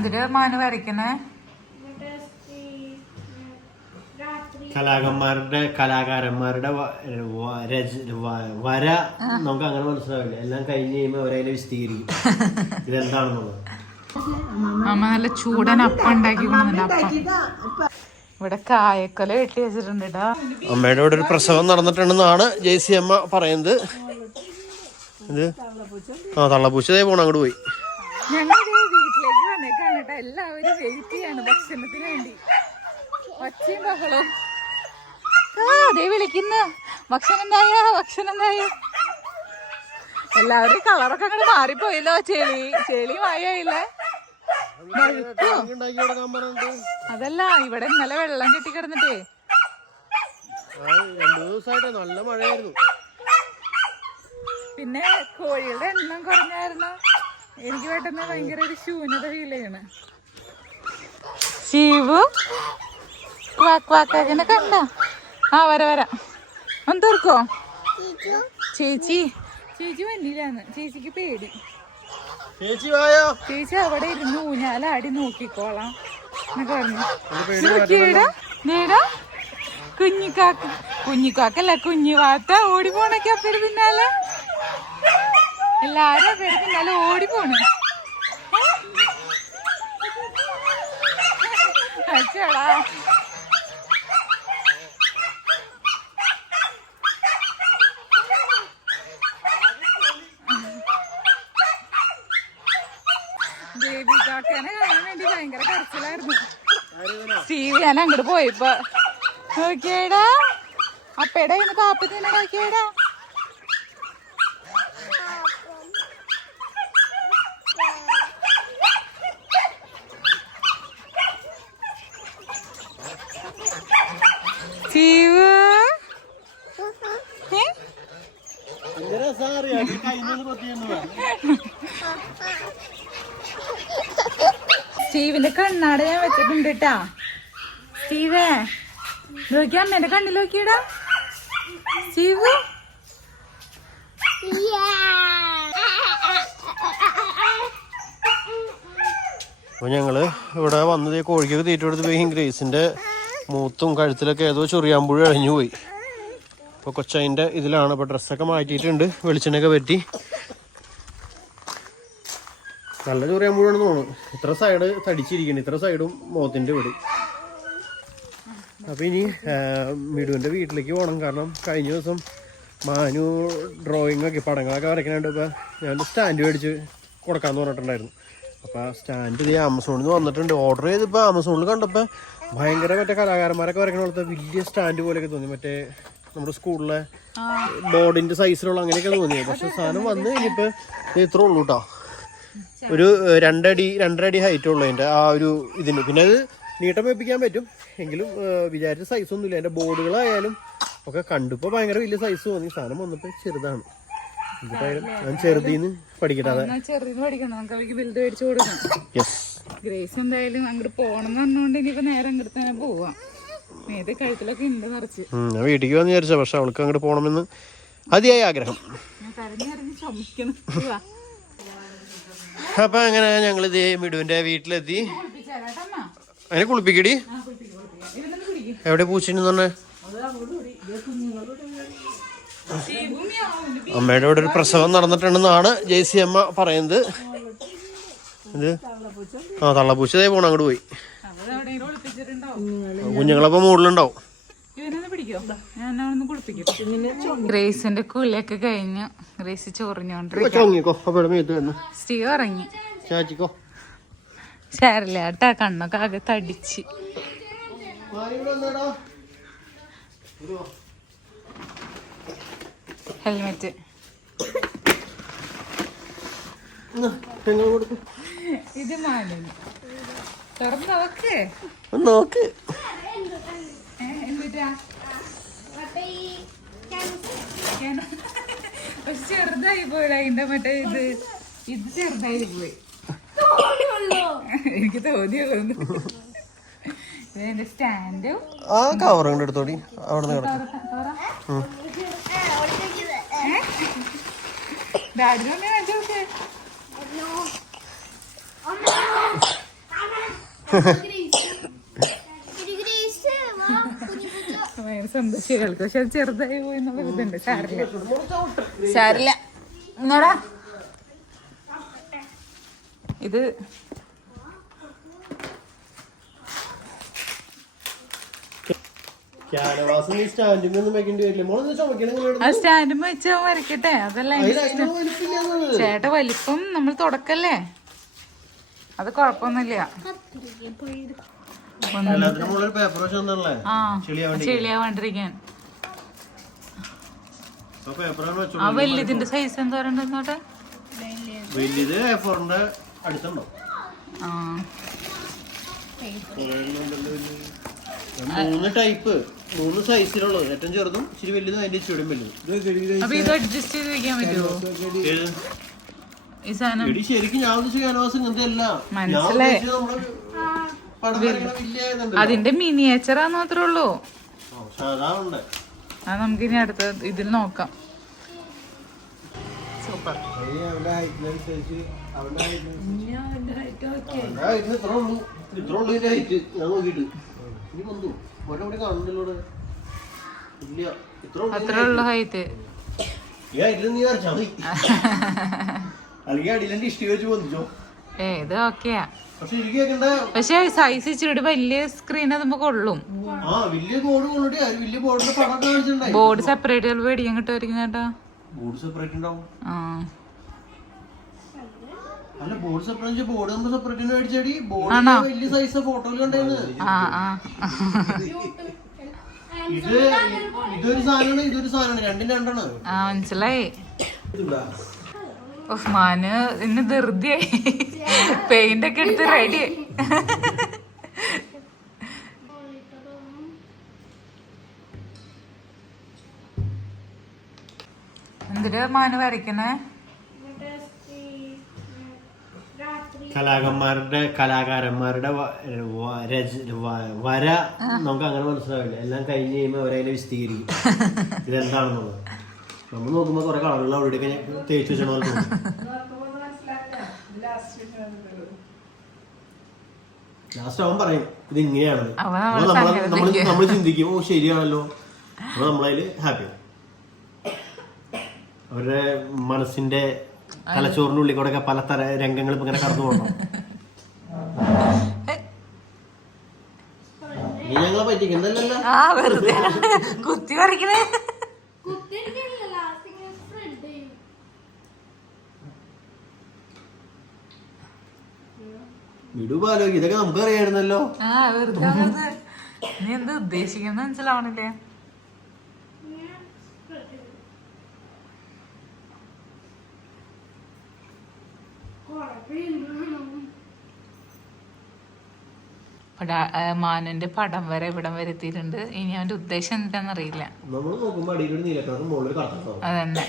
എന്തിനാ മാന് വരയ്ക്കണേ കലാകന്മാരുടെ കലാകാരന്മാരുടെ വര നമുക്ക് അങ്ങനെ മനസ്സിലാവില്ല. എല്ലാം കഴിഞ്ഞ് കഴിയുമ്പോൾ അവരതിനെ വിശദീകരിക്കും ഇതെന്താണെന്നുള്ളത്. അമ്മ നല്ല ചൂടൻ അപ്പം ഉണ്ടാക്കി ഇവിടെ കായക്കൊല വെട്ടി വെച്ചിട്ടുണ്ട് കേട്ടോ അമ്മയുടെ ഇവിടെ ഒരു പ്രസവം നടന്നിട്ടുണ്ടെന്നാണ് ജെയ്സി അമ്മ പറയുന്നത്. എന്ത്? ആ തള്ളപ്പൂച്ച പോണ പോണം അങ്ങോട്ട് പോയി ഞങ്ങൾ വീട്ടിലേക്ക് വന്നേക്കാണ് കേട്ടോ എല്ലാവരും വെയിറ്റ് ചെയ്യാണ് ഭക്ഷണത്തിന് വേണ്ടി. ഒച്ചയും ബഹളവും. ആ അതേ വിളിക്കുന്ന. ഭക്ഷണം എന്തായാ? ഭക്ഷണം എന്തായാ? എല്ലാവരും കളറൊക്കെ അങ്ങോട്ട് മാറിപ്പോയില്ലോ. ചെളി ചെളി മായയില്ലേ അതല്ല ഇവിടെ ഇന്നലെ വെള്ളം കെട്ടിക്കിടന്നിട്ടേ. കിടന്നിട്ടേ ദിവസമായിട്ട് നല്ല മഴയായിരുന്നു. പിന്നെ കോഴികളുടെ എണ്ണം കുറഞ്ഞായിരുന്നു? എനിക്ക് പെട്ടെന്ന് ഭയങ്കര ഒരു ശൂന്യത ഫീൽ ചെയ്യണ്. ശിവു? ക്വാക്ക് ക്വാക്കാക്കിനെ കണ്ട. ആ വര വര. ഒന്ന് തീർക്കോ ചേച്ചി? ചേച്ചി. വന്നില്ലാന്ന്. ചേച്ചിക്ക് പേടി. ചേച്ചി അവിടെ ഇരുന്ന് ഊഞ്ഞാലാടി നോക്കിക്കോളാം എന്നൊക്കെ പറഞ്ഞു. നോക്കിയടാ നേടാ കുഞ്ഞിക്കാക്ക കുഞ്ഞിക്കാക്കല്ല കുഞ്ഞു വാത്ത ഓടി പോണൊക്കെ അപ്പേര് പിന്നാലെ. എല്ലാരും പേർക്ക് പിന്നാലെ ഓടി പോണ് അച്ചടാ ബേബി കാക്കനെ കാണാൻ വേണ്ടി ഭയങ്കര കരച്ചിലായിരുന്നു. സ്റ്റീവ് ഞാൻ അങ്ങോട്ട് പോയപ്പോ നോക്കിയേടാ. അപ്പേടാ ഇന്ന് കാപ്പി തന്നെ നോക്കിയേടാ സ്റ്റീവ് ഏ? സ്റ്റീവിന്റെ കണ്ണാട വെച്ചിട്ടുണ്ട് കേട്ടാ സ്റ്റീവേ നോക്കിയാ അമ്മേന്റെ കണ്ണിൽ നോക്കിയടാ. സ്റ്റീവ്? അപ്പോൾ ഞങ്ങൾ ഇവിടെ വന്നത് കോഴിക്കൊക്കെ തീറ്റ കൊടുത്ത് പോയി. ഗ്രേസിന്റെ മൂത്തും കഴുത്തിലൊക്കെ ഏതോ ചൊറിയാമ്പുഴ അഴിഞ്ഞു പോയി അപ്പോൾ കൊച്ചതിന്റെ ഇതിലാണ് അപ്പോൾ ഡ്രസ്സൊക്കെ മാറ്റിയിട്ടുണ്ട്. വെളിച്ചെണ്ണയൊക്കെ പറ്റി. നല്ല ചൊറിയാമ്പുഴാണെന്ന് തോന്നുന്നു. ഇത്ര സൈഡ് തടിച്ചിരിക്കുന്നു. ഇത്ര സൈഡും മുഖത്തിന്റെ വീട്. അപ്പോൾ ഇനി മിടുവിന്റെ വീട്ടിലേക്ക് പോകണം കാരണം കഴിഞ്ഞ ദിവസം മാനു ഡ്രോയിങ് ഒക്കെ പടങ്ങളൊക്കെ വരയ്ക്കാനായിട്ട് ഇപ്പോൾ ഞാൻ സ്റ്റാൻഡ് മേടിച്ച് കൊടുക്കാമെന്ന് പറഞ്ഞിട്ടുണ്ടായിരുന്നു. അപ്പോൾ ആ സ്റ്റാൻഡ് ഇത് ആമസോണിൽ നിന്ന് വന്നിട്ടുണ്ട്. ഓർഡർ ചെയ്തിപ്പോൾ ആമസോണിൽ കണ്ടപ്പോൾ ഭയങ്കര മറ്റേ കലാകാരന്മാരൊക്കെ വരയ്ക്കണ പോലത്തെ വലിയ സ്റ്റാൻഡ് പോലെയൊക്കെ തോന്നി. മറ്റേ നമ്മുടെ സ്കൂളിലെ ബോർഡിന്റെ സൈസിലുള്ള അങ്ങനെയൊക്കെ തോന്നിയത് പക്ഷെ സാധനം വന്ന് കഴിഞ്ഞിപ്പോൾ ഇത് ഇത്രേ ഉള്ളൂ കേട്ടോ ഒരു രണ്ടടി രണ്ടര അടി ഹൈറ്റ് ഉള്ളൂ അതിന്റെ ആ ഒരു ഇതിന്. പിന്നെ അത് നീട്ടം വെപ്പിക്കാൻ പറ്റും. എങ്കിലും വിചാരിച്ച സൈസ് ഒന്നുമില്ല. അതിന്റെ ബോർഡുകളായാലും ഒക്കെ കണ്ടിപ്പോൾ ഭയങ്കര വലിയ സൈസ് തോന്നി. സാധനം വന്നപ്പോൾ ചെറുതാണ്. ഞാൻ ചെറുതീന്ന് പഠിക്കട്ടെ എന്നാ പഠിക്കണം. നമുക്ക് വലുത് മേടിച്ചു കൊടുക്കണം ഗ്രേസ് എന്തായാലും അങ്ങോട്ട് പോകണം എന്ന് പറഞ്ഞുകൊണ്ട് ഇനിയിപ്പോ നേരെ അങ്ങോട്ട് തന്നെ പോവാം. നേരത്തെ കഴുത്തിലൊക്കെ ഉണ്ട് നിറച്ച്. ഞാൻ വീട്ടിലേക്ക് വന്ന് വിചാരിച്ച പക്ഷെ അവൾക്ക് അങ്ങോട്ട് പോകണമെന്ന് അതിയായ ആഗ്രഹം. ചുമക്കുന്നു പോവാ. അപ്പൊ അങ്ങനെ ഞങ്ങൾ മിടുവിന്റെ വീട്ടിലെത്തി. അതിനെ കുളിപ്പിക്കടി. എവിടെ പൂച്ചിന്ന്. അമ്മയുടെ ഇവിടെ ഒരു പ്രസവം നടന്നിട്ടുണ്ടെന്നാണ് ജെയ്സി അമ്മ പറയുന്നത് ഇത് ആ തള്ളപ്പൂച്ച പോണം അങ്ങോട്ട് പോയി. കുഞ്ഞുങ്ങളപ്പോ മുകളിലുണ്ടാവും ഗ്രേസിന്റെ കുളിയൊക്കെ കഴിഞ്ഞു ഗ്രേസ് ചൊറിഞ്ഞോണ്ടിരിക്കും. സ്റ്റീവ് ഇറങ്ങി കേട്ടാ കണ്ണൊക്കെ ആകെ തടിച്ച്. ഹെൽമെറ്റ്. ഇത് മാലിന് തുറന്നവക്ക് നോക്ക്. എന്നിട്ടാ? പക്ഷെ ചെറുതായി പോയില്ല അതിന്റെ മറ്റേ ഇത്. ഇത് ചെറുതായി പോയി. എനിക്ക് തോന്നിയുള്ളൂ ഇതിന്റെ സ്റ്റാൻഡും. ആ കവർ കൊണ്ട് എടുത്തോടി. അവിടെ നിന്ന് കിടക്കും. സന്തോഷം കേൾക്കും പക്ഷെ അത് ചെറുതായി പോയി എന്നുള്ള ഇതുണ്ട് സാരില്ല സാരില്ല എന്നോടാ ഇത് സ്റ്റാൻഡും വെച്ച് വരയ്ക്കട്ടെ. അതല്ല. ചേട്ട വലിപ്പം നമ്മൾ തുടക്കല്ലേ? അത് കുഴപ്പമൊന്നുമില്ല. ചെളിയാവാണ്ടിരിക്കാൻ. ആ വലുതിന്റെ സൈസ് എന്താ പറയണ്ടോട്ടെ ഫോറിന്റെ അടുത്തുണ്ടോ? ആ. മൂന്ന് ടൈപ്പ് മൂന്ന് സൈസിലുള്ളത് ഏറ്റവും ചെറുതും ഇച്ചിരി വലുതും അതിന്റെ ഇച്ചിരി വലുതും. ഇത് അഡ്ജസ്റ്റ് ചെയ്ത് വെക്കാൻ പറ്റുമോ ശരിക്കും ഞാൻ ഉദ്ദേശിച്ച ക്യാൻവാസ് ഇങ്ങനത്തെ അല്ല. ഞാൻ മനസ്സിലായി. ഉദ്ദേശിച്ചത് മിനിയേച്ചർ ആന്ന്. അതിന്റെ മാത്രമേ ഉള്ളൂ. അതാ നമുക്ക് ഇനി അടുത്ത ഇതിൽ നോക്കാം. സൂപ്പർ. അത്ര ഉള്ള ഹൈറ്റ് അല്ലെങ്കിൽ അടിയിലെ ഇഷ്ടി വെച്ച് പൊന്തിച്ചോ. ഏ ഇത് ഓക്കെയാ പക്ഷെ സൈസ് ഇച്ചിരി വലിയ സ്ക്രീൻ നമുക്ക് കൊള്ളും. ബോർഡ് സെപ്പറേറ്റ് ചിലപ്പോ മേടിക്കാൻ കിട്ടുമായിരിക്കും കേട്ടോ ബോർഡ് സെപ്പറേറ്റ് ഉണ്ടാവും. ആ. അല്ല ബോർഡ് സെപ്പറേറ്റ് ബോർഡ് നമ്മൾ സെപ്പറേറ്റ് മേടിച്ചടി. ആണോ? ബോർഡ് വലിയ സൈസ് ഫോട്ടോയിൽ കണ്ടായിരുന്നു ആ ആ. ഇത് ഇതൊരു സാധനമാണ് ഇതൊരു സാധനമാണ്. രണ്ടും രണ്ടാണ് ആ മനസ്സിലായി. ഉഫ്, മാന് ഇന്ന് ധൃതിയായി. പെയിന്റ് ഒക്കെ എടുത്ത് റെഡി എന്തിനാ മാന് വരയ്ക്കണേ കലാകന്മാരുടെ കലാകാരന്മാരുടെ വര നമുക്ക് അങ്ങനെ മനസ്സിലാവില്ല. എല്ലാം കഴിഞ്ഞ് കഴിയുമ്പോൾ അവരതിനെ വിശദീകരിക്കും. ഇതെന്താണെന്നുള്ളത്. നമ്മൾ നോക്കുമ്പോൾ കുറെ കളറുകൾ അവിടെ ഇവിടെയൊക്കെ തേച്ച് വെച്ചോ ലാസ്റ്റ് അവൻ പറയും ഇത് ഇങ്ങനെയാണ് നമ്മൾ നമ്മൾ ചിന്തിക്കും ഓ ശരിയാണല്ലോ. അപ്പോൾ നമ്മളതിൽ ഹാപ്പി അവരുടെ മനസ്സിന്റെ തലച്ചോറിന്റെ ഉള്ളിൽ കൂടെ പല തര രംഗങ്ങൾ ഇങ്ങനെ കടന്നു പോകണം ഞങ്ങളെ പറ്റിക്കുന്നല്ലോ കുത്തി വരയ്ക്കണേ വിടു പാലോ ഇതൊക്കെ നമുക്ക് അറിയായിരുന്നല്ലോ. ആ വെറുതെ. നീ എന്ത് ഉദ്ദേശിക്കുന്ന മനസ്സിലാവണില്ലേ? മാനന്റെ പടം വരെ ഇവിടം വരെ എത്തിയിട്ടുണ്ട്. ഇനി അവന്റെ ഉദ്ദേശം എന്താണെന്നറിയില്ല നമ്മൾ നോക്കുമ്പോ അടിയിലൊരു നീലക്കളർ മുകളിൽ കടത്തുണ്ടാവും അതന്നെ.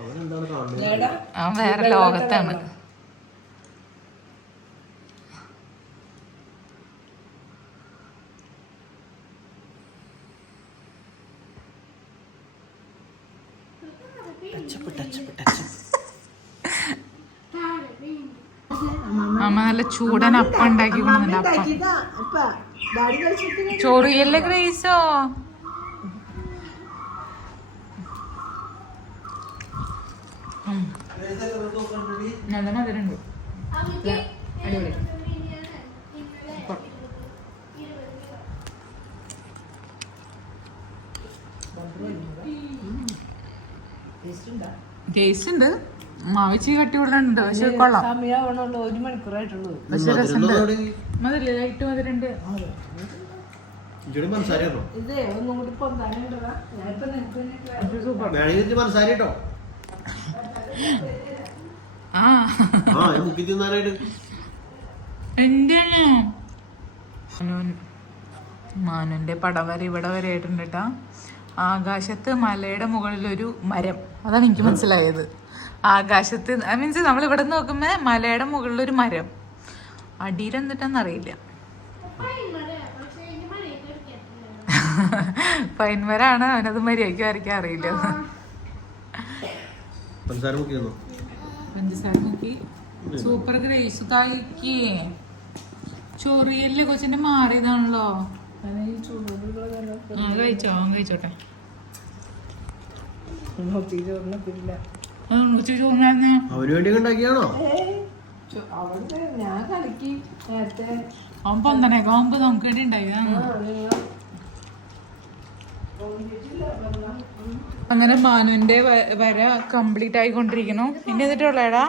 അവൻ എന്താണ് കാണുന്നത് അവൻ വേറെ ലോകത്താണ് അമ്മ നല്ല ചൂടൻ അപ്പം ഉണ്ടാക്കി കൊടുക്കുന്നുണ്ട് അപ്പം. ചോറിയല്ലേ ഗ്രേസോ. നല്ല അടിപൊളി. ടേസ്റ്റ് ഉണ്ട്. മാവിച്ചി കട്ടി കൂടുതലുണ്ട് പക്ഷെ കൊള്ളാം. ഒരു മണിക്കൂറായിട്ടുള്ളൂ. പക്ഷെ രസമുണ്ട്. ലൈറ്റ് മാനുന്റെ പടം വരെ ഇവിടെ വരെ ആയിട്ടുണ്ട് കേട്ടാ ആകാശത്ത് മലയുടെ മുകളിൽ ഒരു മരം. അതാണ് എനിക്ക് മനസ്സിലായത്. ആകാശത്ത് മീൻസ് നമ്മൾ ഇവിടെ നോക്കുമ്പോ മലയുടെ മുകളിൽ ഒരു മരം. അടിയിൽ എന്നിട്ടെന്നറിയില്ല പൈൻമരാണ് അവനത് മര്യാദയ്ക്ക് വരയ്ക്കാൻ അറിയില്ല. പഞ്ചസാര മുക്കി സൂപ്പർ ഗ്രേസ് തായിക്ക്. ചൊറിയല്ലേ കൊച്ചിന്റെ മാറിയതാണല്ലോ. കഴിച്ചോ അവൻ കഴിച്ചോട്ടെ. നോക്കി അവന് വേണ്ടി ഉണ്ടാക്കിയാണോ? ഞാൻ കളിക്ക് നേരത്തെ. അവൻ നമുക്ക് വേണ്ടി അങ്ങനെ മാനുവിന്റെ വര കംപ്ലീറ്റ് ആയിക്കൊണ്ടിരിക്കുന്നു. ഇനി എന്നിട്ടുള്ളേടാ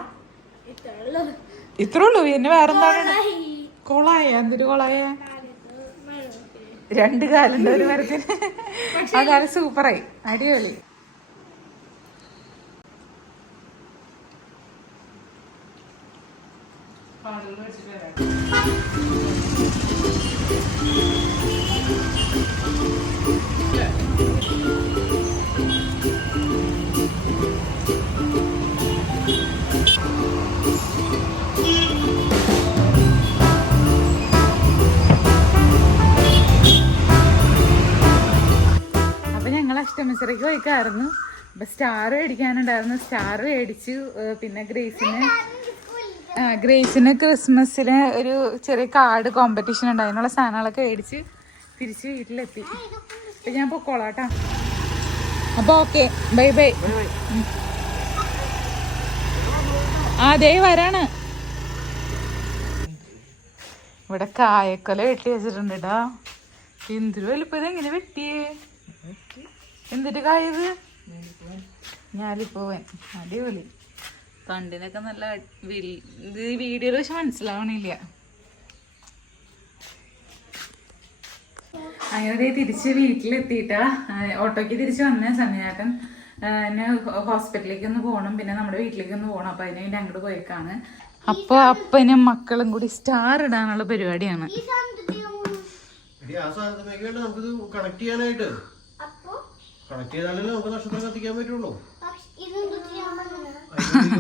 ഇത്രേ ഉള്ളൂ. പിന്നെ വേറെന്താണ്? കൊളായ? എന്തൊരു കൊളായ? രണ്ട് കാലുണ്ട് ഒരു മരത്തിന്. ആ കാലം സൂപ്പറായി അടിപൊളി അപ്പൊ ഞങ്ങൾ അഷ്ടമിശ്രയ്ക്ക് പോയിക്കായിരുന്നു. അപ്പൊ സ്റ്റാർ മേടിക്കാനുണ്ടായിരുന്നു. സ്റ്റാർ മേടിച്ചു. പിന്നെ ഗ്രേസിന് ഗ്രേസിന് ക്രിസ്മസിന് ഒരു ചെറിയ കാർഡ് കോമ്പറ്റീഷൻ ഉണ്ട്. അതിനുള്ള സാധനങ്ങളൊക്കെ മേടിച്ച് തിരിച്ച് വീട്ടിലെത്തി. അപ്പൊ ഞാൻ പൊക്കോളാട്ടാ. അപ്പോൾ ഓക്കെ ബൈ ബൈ ആ ദേ വരാണ്. ഇവിടെ കായക്കൊല വെട്ടി വെച്ചിട്ടുണ്ട് കേട്ടോ എന്തൊരു വലിപ്പം എങ്ങനെ വെട്ടിയേ? എന്തിട്ട് കായത് ഞാലിപ്പോവൻ അടിപൊളി. തണ്ടിനൊക്കെ നല്ല ഇത് വീഡിയോയിൽ പക്ഷെ മനസ്സിലാവണില്ല. അങ്ങനെ ദേ തിരിച്ച് വീട്ടിലെത്തിയിട്ടാ. ഓട്ടോയ്ക്ക് തിരിച്ച് വന്ന സമയാട്ടൻ. എന്നെ ഹോസ്പിറ്റലിലേക്ക് ഒന്ന് പോകണം പിന്നെ നമ്മുടെ വീട്ടിലേക്ക് ഒന്ന് പോകണം അപ്പൊ അതിനെ വേണ്ടി അങ്ങോട്ട് പോയേക്കാണ്. അപ്പൊ അപ്പനും മക്കളും കൂടി സ്റ്റാർ ഇടാനുള്ള പരിപാടിയാണ്. കണക്ട് ചെയ്യാനായിട്ട്. കണക്ട് ചെയ്താലല്ലേ നമുക്ക് നക്ഷത്രം കത്തിക്കാൻ പറ്റുള്ളൂ.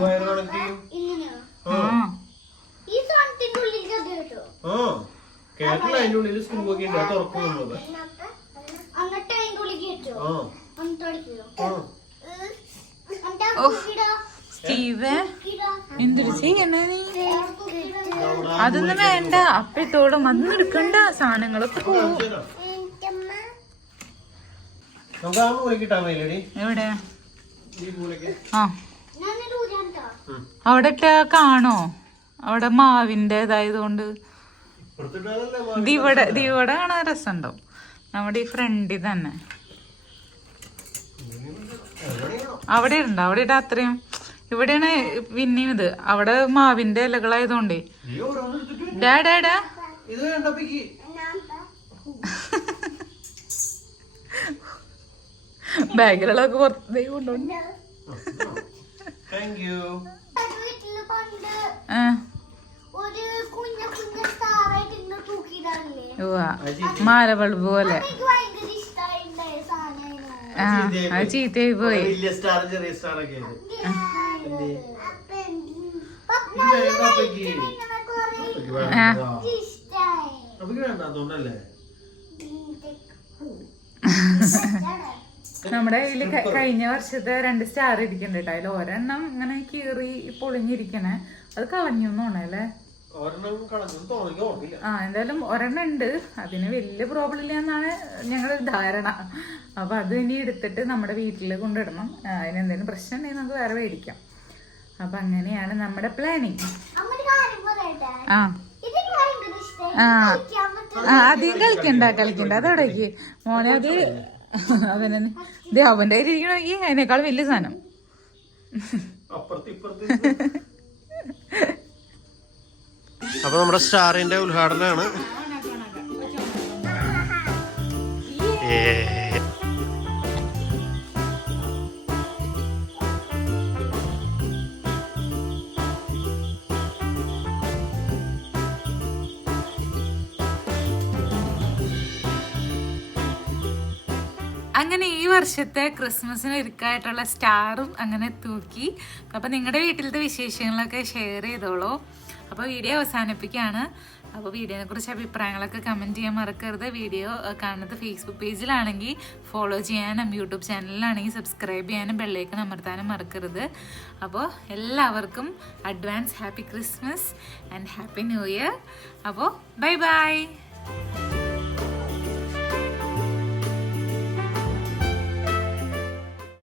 വയറ് കണക്ട് ചെയ്യും? ആ. ആ. കേട്ടില്ല അതിന്റെ ഉള്ളിൽ സ്ക്രൂ ഒക്കെ ഉണ്ട്. അത് തുറക്കും നമ്മളത് ഉള്ളിൽ കയറ്റോ ആ. സ്റ്റീവ്. എന്തൊരു ചെയ്യണേ നീ അതൊന്നും വേണ്ട. അപ്പഴത്തോളം അതൊന്നും എടുക്കണ്ട സാധനങ്ങളൊക്കെ പോവും മതിയല്ലേടി? എവിടെ? ആ. അവിടെ ഇട്ട കാണോ? അവിടെ മാവിന്റെ ദിവട ദിവട കാണാൻ രസമുണ്ടാവും. നമ്മുടെ ഈ ഫ്രണ്ടിൽ തന്നെ. അവിടെ ഉണ്ടോ? അവിടെ ഇട്ട അത്രയും. ഇവിടെയാണ് പിന്നെയും അവിടെ മാവിന്റെ ഇലകളായതുകൊണ്ടേ. ഡാ ഡാ ബാഗിലുള്ളതൊക്കെ പുറത്തേക്ക് കൊണ്ടുപോയി. താങ്ക് യു ആ. മാല ബൾബ് പോലെ. ആ അത് ചീത്തയായി പോയി. വലിയ സ്റ്റാർ ചെറിയ സ്റ്റാർ ഒക്കെ ആയിട്ട്. പപ്പ ഇത് വേണ്ട അപ്പയ്ക്ക്. ഇങ്ങനെ കുറേ അപ്പയ്ക്ക് വേണ്ട. ഇഷ്ടായി അപ്പയ്ക്ക് വേണ്ട അതുകൊണ്ടല്ലേ നമ്മുടെ കയ്യിൽ കഴിഞ്ഞ വർഷത്തെ രണ്ട് സ്റ്റാർ ഇരിക്കുന്നുണ്ട് കേട്ടോ. അതിൽ ഒരെണ്ണം ഇങ്ങനെ കീറി പൊളിഞ്ഞിരിക്കണേ. അത് കളഞ്ഞു തോന്നല്ലേ തോന്നിക്ക് ആ എന്തായാലും ഒരെണ്ണം ഉണ്ട്. അതിന് വലിയ പ്രോബ്ലം ഇല്ല എന്നാണ് ഞങ്ങളുടെ ധാരണ. അപ്പൊ അത് ഇനി എടുത്തിട്ട് നമ്മുടെ വീട്ടിൽ കൊണ്ടിടണം അതിന് എന്തെങ്കിലും പ്രശ്നം ഉണ്ടെങ്കിൽ നമുക്ക് വേറെ മേടിക്കാം. അപ്പൊ അങ്ങനെയാണ് നമ്മുടെ പ്ലാനിങ് അമ്മ കാര്യം പറയട്ടെ? ആ. ആ. ആ അധികം കളിക്കണ്ട കളിക്കണ്ട. അതെവിടേക്ക് മോനെ അത് അവനെ ദേ അവന്റെ കയ്യിൽ ഇരിക്കണമെങ്കിൽ അതിനേക്കാൾ വലിയ സാധനം അപ്പൊ നമ്മുടെ സ്റ്റാറിന്റെ ഉദ്ഘാടനമാണ് അങ്ങനെ വർഷത്തെ ക്രിസ്മസിന് ഒരുക്കായിട്ടുള്ള സ്റ്റാറും അങ്ങനെ തൂക്കി. അപ്പോൾ നിങ്ങളുടെ വീട്ടിലത്തെ വിശേഷങ്ങളൊക്കെ ഷെയർ ചെയ്തോളൂ. അപ്പോൾ വീഡിയോ അവസാനിപ്പിക്കുകയാണ് അപ്പോൾ വീഡിയോനെ കുറിച്ച് അഭിപ്രായങ്ങളൊക്കെ കമന്റ് ചെയ്യാൻ മറക്കരുത്. വീഡിയോ കാണുന്നത് ഫേസ്ബുക്ക് പേജിലാണെങ്കിൽ ഫോളോ ചെയ്യാനും യൂട്യൂബ് ചാനലിലാണെങ്കിൽ സബ്സ്ക്രൈബ് ചെയ്യാനും ബെല്ലൈക്കൺ അമർത്താനും മറക്കരുത്. അപ്പോൾ എല്ലാവർക്കും advance happy Christmas and happy new year അപ്പോൾ ബൈ ബൈ